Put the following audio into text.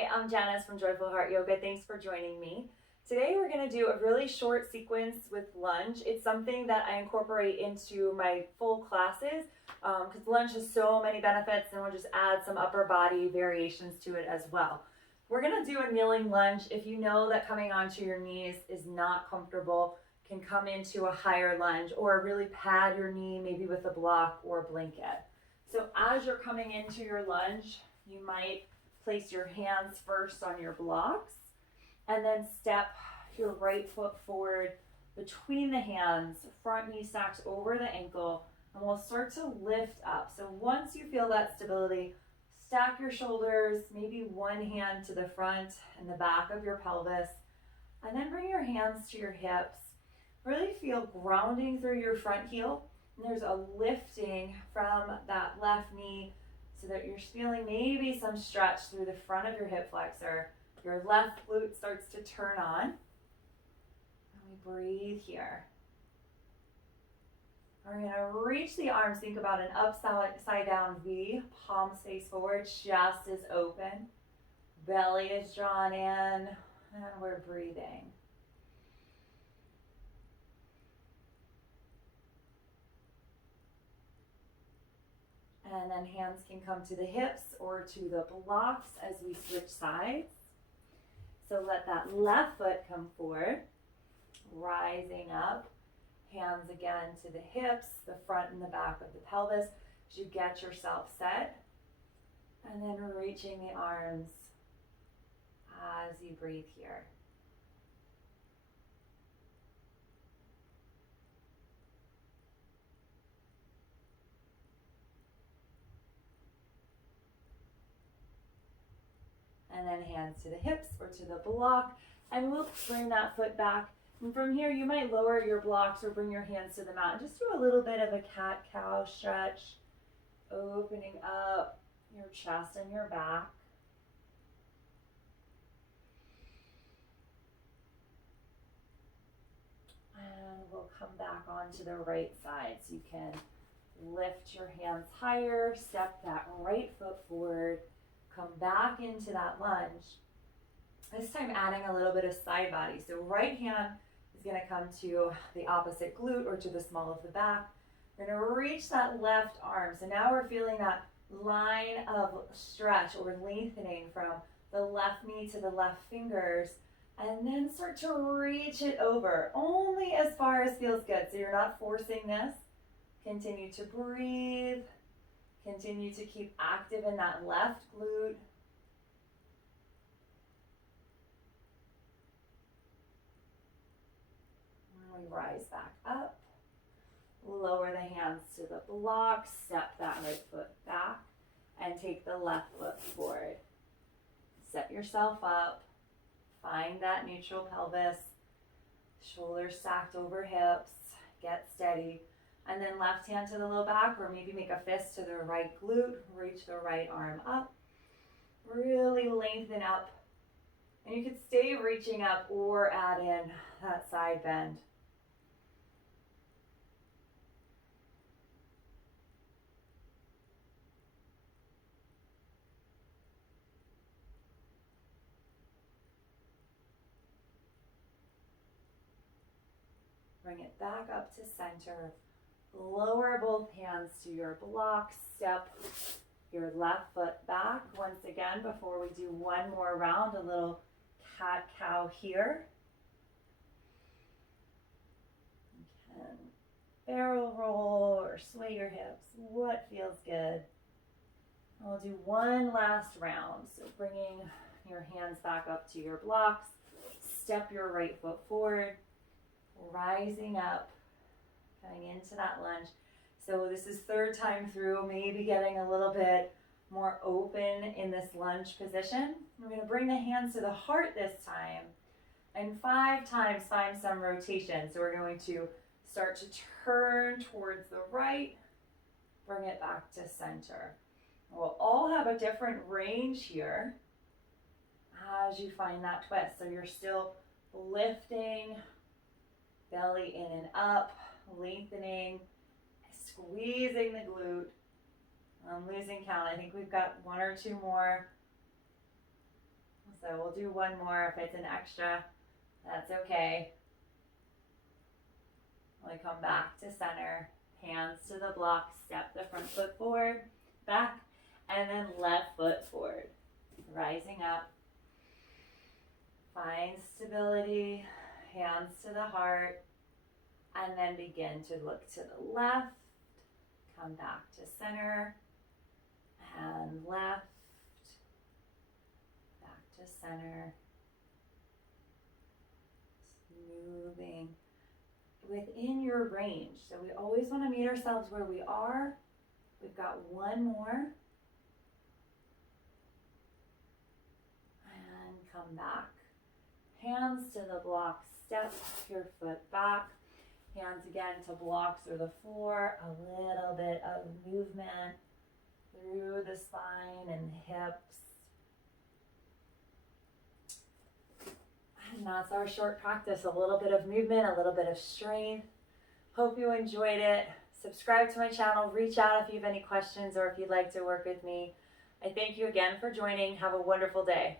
Hi, I'm Janice from Joyful Heart Yoga. Thanks for joining me. Today we're going to do a really short sequence with lunge. It's something that I incorporate into my full classes because lunge has so many benefits, and we'll just add some upper body variations to it as well. We're going to do a kneeling lunge. If you know that coming onto your knees is not comfortable, can come into a higher lunge or really pad your knee maybe with a block or a blanket. So as you're coming into your lunge, you might place your hands first on your blocks and then step your right foot forward between the hands, front knee stacked over the ankle, and we'll start to lift up. So once you feel that stability, stack your shoulders, maybe one hand to the front and the back of your pelvis, and then bring your hands to your hips. Really feel grounding through your front heel, and there's a lifting from that left knee so that you're feeling maybe some stretch through the front of your hip flexor. Your left glute starts to turn on. And we breathe here. We're going to reach the arms. Think about an upside down V. Palms face forward. Chest is open. Belly is drawn in. And we're breathing. And then hands can come to the hips or to the blocks as we switch sides. So let that left foot come forward, rising up. Hands again to the hips, the front and the back of the pelvis as you get yourself set. And then reaching the arms as you breathe here. And then hands to the hips or to the block, and we'll bring that foot back. And from here, you might lower your blocks or bring your hands to the mat. And just do a little bit of a cat-cow stretch, opening up your chest and your back. And we'll come back onto the right side. So you can lift your hands higher, step that right foot forward, come back into that lunge. This time adding a little bit of side body. So right hand is going to come to the opposite glute or to the small of the back. We're going to reach that left arm. So now we're feeling that line of stretch or lengthening from the left knee to the left fingers, and then start to reach it over only as far as feels good. So you're not forcing this. Continue to breathe. Continue to keep active in that left glute. And we rise back up. Lower the hands to the block. Step that right foot back and take the left foot forward. Set yourself up. Find that neutral pelvis. Shoulders stacked over hips. Get steady. And then left hand to the low back, or maybe make a fist to the right glute. Reach the right arm up. Really lengthen up. And you could stay reaching up or add in that side bend. Bring it back up to center. Lower both hands to your block. Step your left foot back once again before we do one more round, a little cat-cow here. You can barrel roll or sway your hips, what feels good. We'll do one last round. So bringing your hands back up to your blocks. Step your right foot forward, rising up, coming into that lunge. So this is third time through, maybe getting a little bit more open in this lunge position. We're going to bring the hands to the heart this time, and 5 times find some rotation. So we're going to start to turn towards the right, bring it back to center. We'll all have a different range here as you find that twist. So you're still lifting, belly in and up, lengthening, squeezing the glute. I'm losing count. I think we've got 1 or 2 more. So we'll do one more. If it's an extra, that's okay. We come back to center, hands to the block, step the front foot forward, back, and then left foot forward. Rising up. Find stability, hands to the heart, and then begin to look to the left. Come back to center, and left, back to center. Moving within your range. So we always want to meet ourselves where we are. We've got one more. And come back. Hands to the block, step your foot back. Hands again to blocks or the floor. A little bit of movement through the spine and hips. And that's our short practice. A little bit of movement, a little bit of strength. Hope you enjoyed it. Subscribe to my channel. Reach out if you have any questions or if you'd like to work with me. I thank you again for joining. Have a wonderful day.